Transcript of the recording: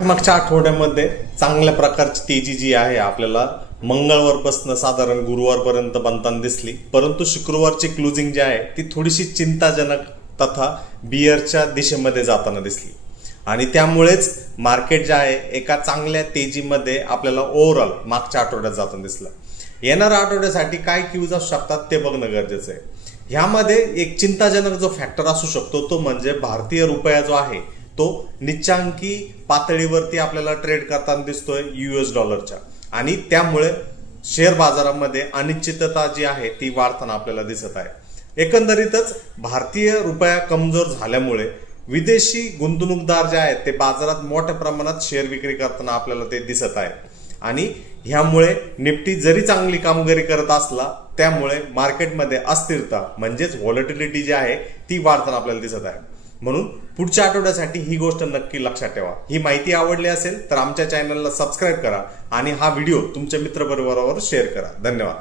मागच्या आठवड्यामध्ये चांगल्या प्रकारची तेजी जी आहे आपल्याला मंगळवारपासून साधारण गुरुवारपर्यंत बनताना दिसली, परंतु शुक्रवारची क्लोजिंग जी आहे ती थोडीशी चिंताजनक तथा बिअरच्या दिशेमध्ये जाताना दिसली आणि त्यामुळेच मार्केट जे आहे एका चांगल्या तेजीमध्ये आपल्याला ओव्हरऑल मागच्या आठवड्यात जाताना दिसलं. येणाऱ्या आठवड्यासाठी काय क्यूज असू शकतात ते बघणं गरजेचं आहे. ह्यामध्ये एक चिंताजनक जो फॅक्टर असू शकतो तो म्हणजे भारतीय रुपया जो आहे तो निच्चांकी पातळीवरती आपल्याला ट्रेड करताना दिसतोय US डॉलरच्या, आणि त्यामुळे शेअर बाजारामध्ये अनिश्चितता जी आहे ती वाढताना आपल्याला दिसत आहे. एकंदरीतच भारतीय रुपया कमजोर झाल्यामुळे विदेशी गुंतवणूकदार जे आहेत ते बाजारात मोठ्या प्रमाणात शेअर विक्री करताना आपल्याला ते दिसत आहे आणि ह्यामुळे निफ्टी जरी चांगली कामगिरी करत असला त्यामुळे मार्केटमध्ये अस्थिरता म्हणजेच व्हॉलॅटिलिटी जी आहे ती वाढताना आपल्याला दिसत आहे. म्हणून पुढच्या आठवड्यासाठी ही गोष्ट नक्की लक्षात ठेवा. ही माहिती आवडली असेल तर आमच्या चॅनलला सबस्क्राईब करा आणि हा व्हिडिओ तुमच्या मित्रपरिवारावर शेअर करा. धन्यवाद.